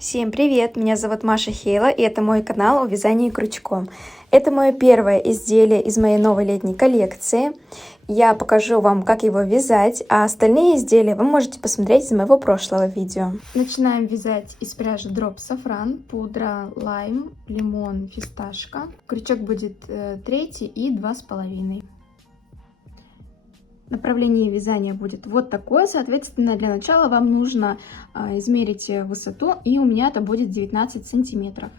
Всем привет! Меня зовут Маша Хейла, и это мой канал о вязании крючком. Это мое первое изделие из моей новой летней коллекции. Я покажу вам, как его вязать, а остальные изделия вы можете посмотреть из моего прошлого видео. Начинаем вязать из пряжи Drop Safran, пудра Lime, лимон, фисташка. Крючок будет 3 и 2,5. Направление вязания будет вот такое. Соответственно, для начала вам нужно измерить высоту, и у меня это будет 19 сантиметров.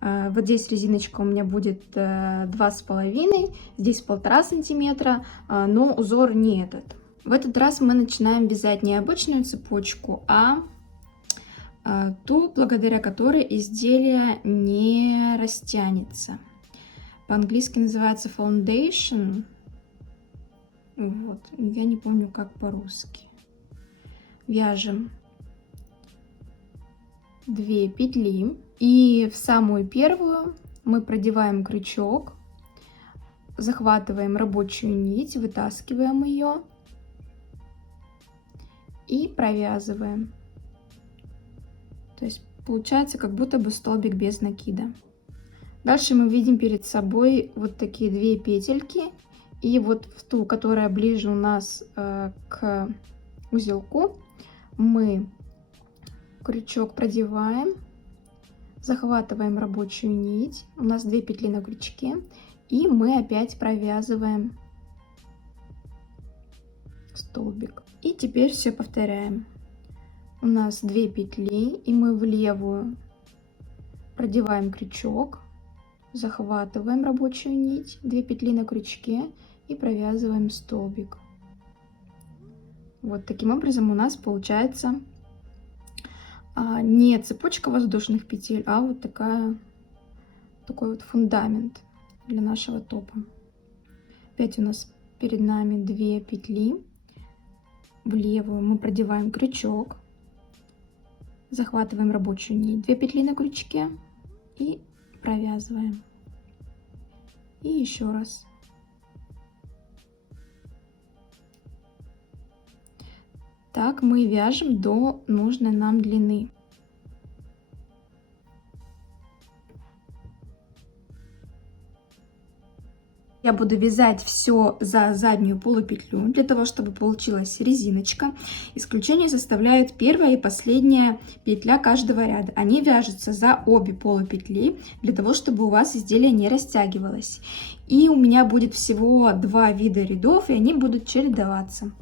Вот здесь резиночка у меня будет 2,5, здесь 1,5 сантиметра, но узор не этот. В этот раз мы начинаем вязать не обычную цепочку, а ту, благодаря которой изделие не растянется. По-английски называется foundation. Вот, я не помню, как по-русски. Вяжем 2 петли, и в самую первую мы продеваем крючок, захватываем рабочую нить, вытаскиваем ее и провязываем. То есть получается как будто бы столбик без накида. Дальше мы видим перед собой вот такие 2 петельки. И вот в ту, которая ближе у нас к узелку, мы крючок продеваем, захватываем рабочую нить. У нас 2 петли на крючке, и мы опять провязываем столбик. И теперь все повторяем. У нас 2 петли, и мы в левую продеваем крючок, захватываем рабочую нить, 2 петли на крючке и провязываем столбик. Вот таким образом у нас получается не цепочка воздушных петель, а вот такой вот фундамент для нашего топа. Опять у нас перед нами 2 петли. В левую мы продеваем крючок, захватываем рабочую нить, 2 петли на крючке и провязываем. И еще раз. Так мы вяжем до нужной нам длины. Я буду вязать все за заднюю полупетлю, для того, чтобы получилась резиночка. Исключение составляют первая и последняя петля каждого ряда. Они вяжутся за обе полупетли, для того, чтобы у вас изделие не растягивалось. И у меня будет всего 2 вида рядов, и они будут чередоваться.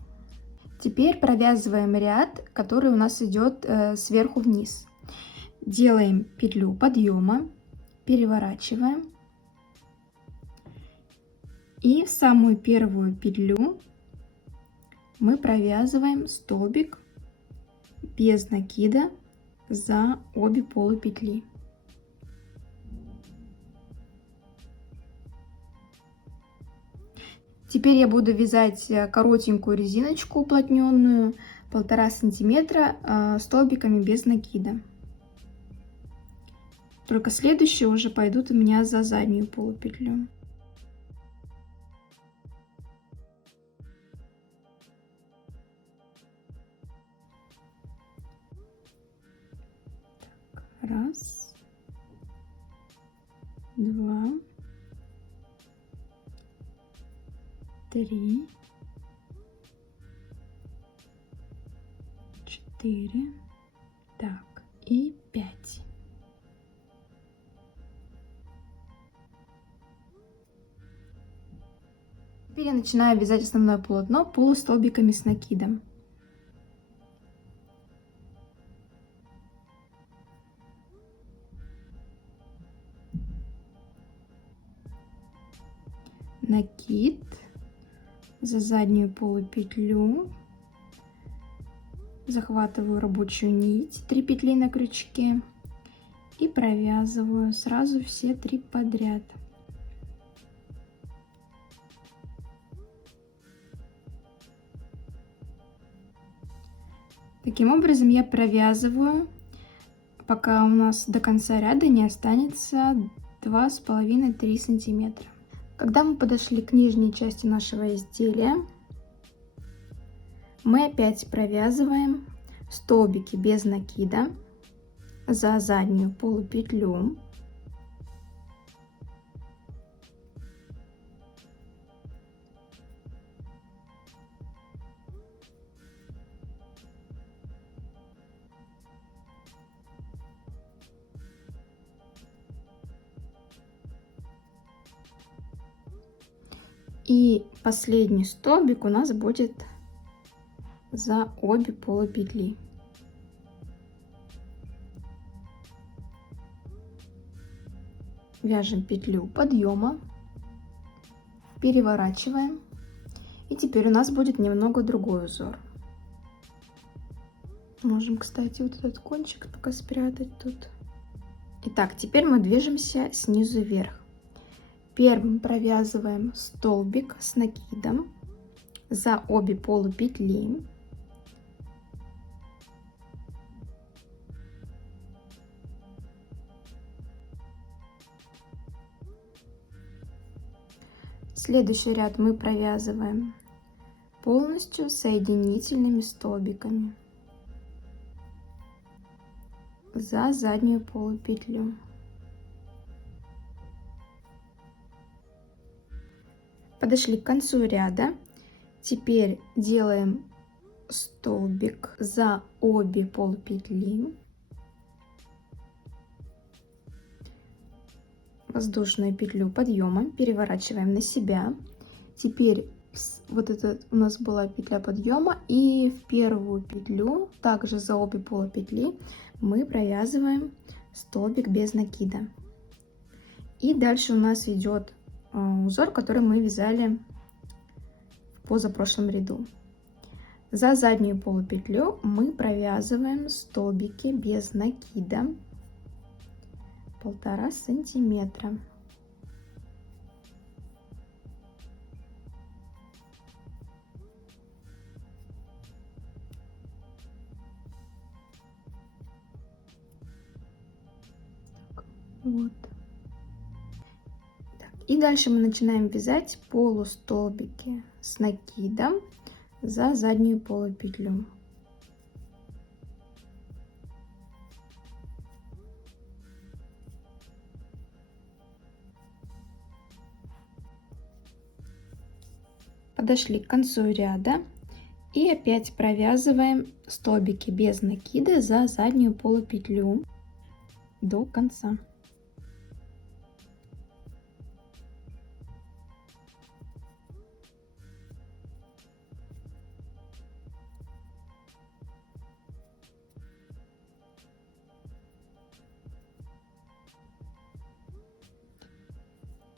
Теперь провязываем ряд, который у нас идет сверху вниз. Делаем петлю подъема, переворачиваем. И в самую первую петлю мы провязываем столбик без накида за обе полупетли. Теперь я буду вязать коротенькую резиночку уплотненную 1,5 сантиметра столбиками без накида. Только следующие уже пойдут у меня за заднюю полупетлю. Раз, 2, 3, 4, так, и 5. Теперь я начинаю вязать основное полотно полустолбиками с накидом. Накид за заднюю полупетлю, захватываю рабочую нить, 3 петли на крючке и провязываю сразу все 3 подряд. Таким образом я провязываю, пока у нас до конца ряда не останется 2,5-3 сантиметра. Когда мы подошли к нижней части нашего изделия, мы опять провязываем столбики без накида за заднюю полупетлю. И последний столбик у нас будет за обе полупетли. Вяжем петлю подъема, переворачиваем, и теперь у нас будет немного другой узор. Можем, кстати, вот этот кончик пока спрятать тут. Итак, теперь мы движемся снизу вверх. Первым провязываем столбик с накидом за обе полупетли. Следующий ряд мы провязываем полностью соединительными столбиками за заднюю полупетлю. Подошли к концу ряда. Теперь делаем столбик за обе полупетли, воздушную петлю подъема, переворачиваем на себя. Теперь вот это у нас была петля подъема, и в первую петлю также за обе полупетли мы провязываем столбик без накида. И дальше у нас идет узор, который мы вязали в позапрошлом ряду. За заднюю полупетлю мы провязываем столбики без накида 1,5 сантиметра. Вот. И дальше мы начинаем вязать полустолбики с накидом за заднюю полупетлю. Подошли к концу ряда и опять провязываем столбики без накида за заднюю полупетлю до конца.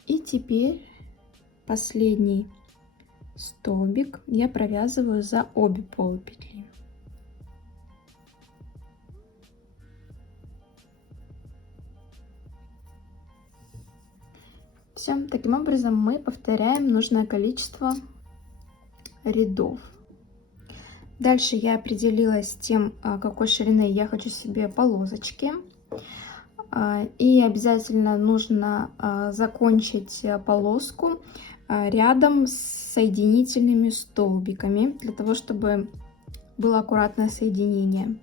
И теперь последний столбик я провязываю за обе полупетли. Все, таким образом мы повторяем нужное количество рядов. Дальше я определилась с тем, какой ширины я хочу себе полосочки. И обязательно нужно закончить полоску рядом с соединительными столбиками, для того, чтобы было аккуратное соединение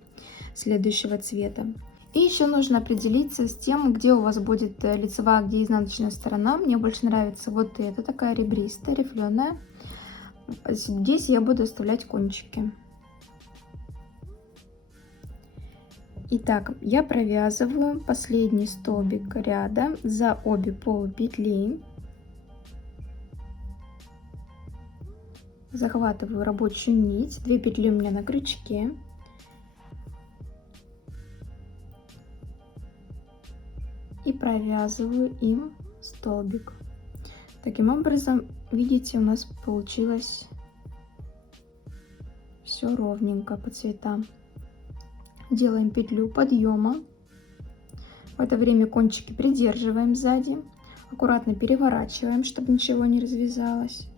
следующего цвета. И еще нужно определиться с тем, где у вас будет лицевая, где изнаночная сторона. Мне больше нравится вот эта, такая ребристая, рифленая. Здесь я буду оставлять кончики. Итак, я провязываю последний столбик ряда за обе полупетли. Захватываю рабочую нить, 2 петли у меня на крючке. И провязываю им столбик. Таким образом, видите, у нас получилось все ровненько по цветам. Делаем петлю подъема. В это время кончики придерживаем сзади. Аккуратно переворачиваем, чтобы ничего не развязалось.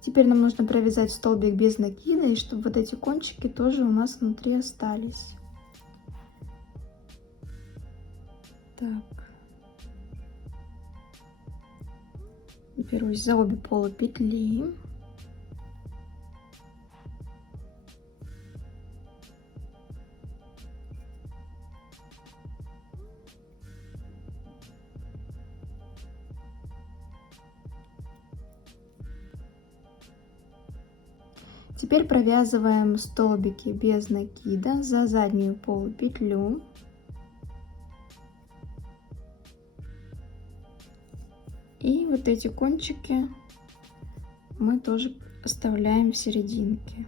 Теперь нам нужно провязать столбик без накида, и чтобы вот эти кончики тоже у нас внутри остались. Так. Берусь за обе полупетли. Теперь провязываем столбики без накида за заднюю полупетлю. И вот эти кончики мы тоже оставляем в серединке,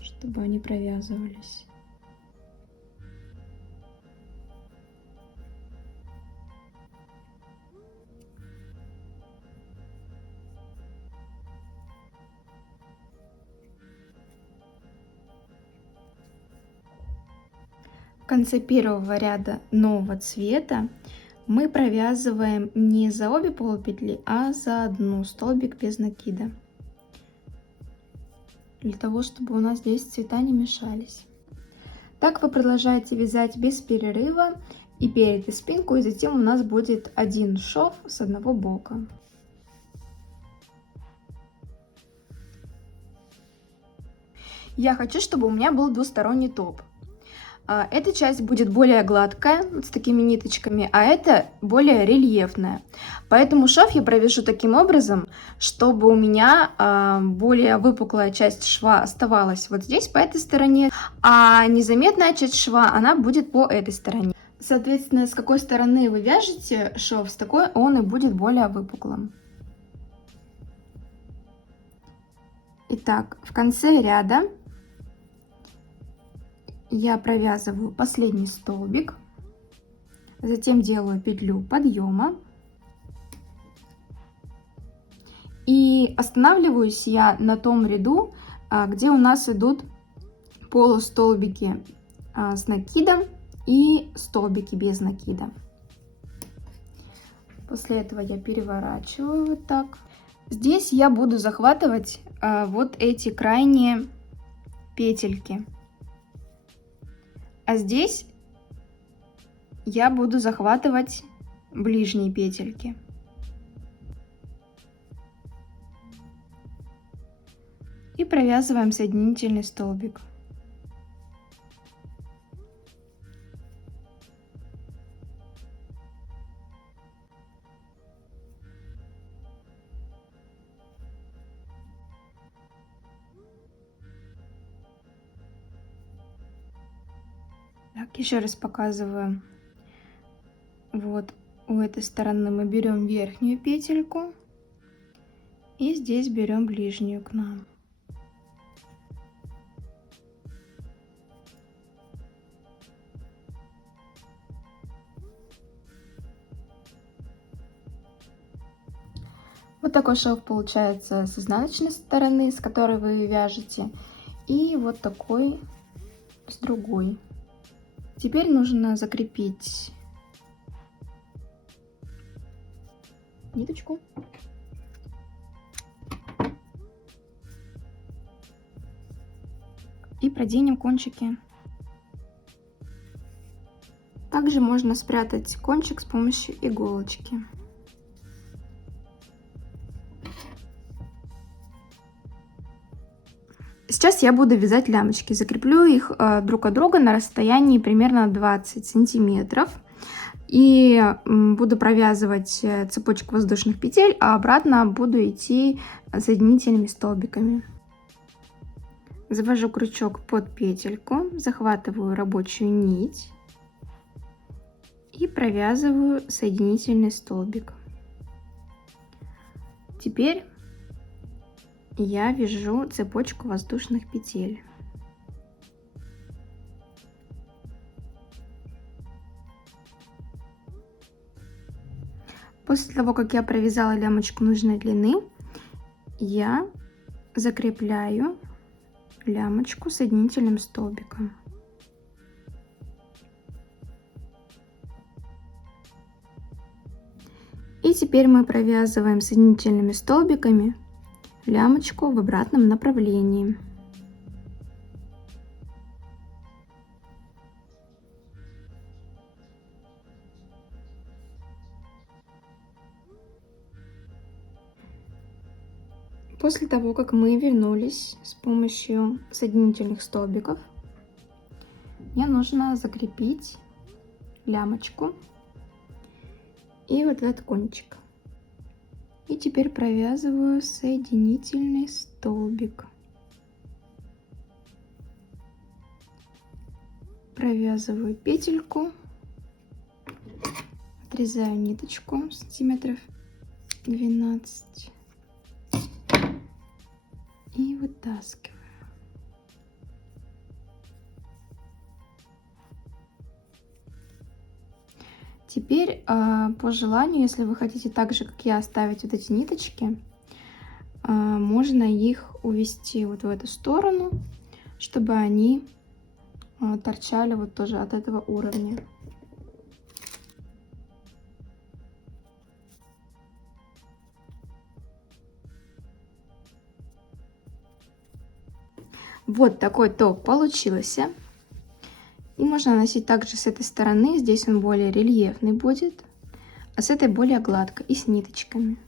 чтобы они провязывались. В конце первого ряда нового цвета мы провязываем не за обе полупетли, а за одну столбик без накида, для того, чтобы у нас здесь цвета не мешались. Так вы продолжаете вязать без перерыва и перед и спинку, и затем у нас будет один шов с одного бока. Я хочу, чтобы у меня был двусторонний топ. Эта часть будет более гладкая, вот с такими ниточками, а эта более рельефная. Поэтому шов я провяжу таким образом, чтобы у меня более выпуклая часть шва оставалась вот здесь, по этой стороне, а незаметная часть шва, она будет по этой стороне. Соответственно, с какой стороны вы вяжете шов, с такой он и будет более выпуклым. Итак, в конце ряда я провязываю последний столбик, затем делаю петлю подъема и останавливаюсь я на том ряду, где у нас идут полустолбики с накидом и столбики без накида. После этого я переворачиваю вот так. Здесь я буду захватывать вот эти крайние петельки. А здесь я буду захватывать ближние петельки. И провязываем соединительный столбик. Так, еще раз показываю. Вот у этой стороны мы берем верхнюю петельку и здесь берем ближнюю к нам. Вот такой шов получается с изнаночной стороны, с которой вы вяжете, и вот такой с другой. Теперь нужно закрепить ниточку. И проденем кончики. Также можно спрятать кончик с помощью иголочки. Сейчас я буду вязать лямочки. Закреплю их друг от друга на расстоянии примерно 20 сантиметров. И буду провязывать цепочку воздушных петель, а обратно буду идти соединительными столбиками. Завожу крючок под петельку, захватываю рабочую нить и провязываю соединительный столбик. Теперь я вяжу цепочку воздушных петель. После того, как я провязала лямочку нужной длины, я закрепляю лямочку соединительным столбиком. И теперь мы провязываем соединительными столбиками лямочку в обратном направлении. После того, как мы вернулись с помощью соединительных столбиков, мне нужно закрепить лямочку и вот этот кончик. И теперь провязываю соединительный столбик. провязываю петельку, отрезаю ниточку сантиметров 12 и вытаскиваю. Теперь по желанию, если вы хотите так же, как я, оставить вот эти ниточки, можно их увести вот в эту сторону, чтобы они торчали вот тоже от этого уровня. Вот такой топ получился. И можно носить также с этой стороны. Здесь он более рельефный будет, а с этой более гладко и с ниточками.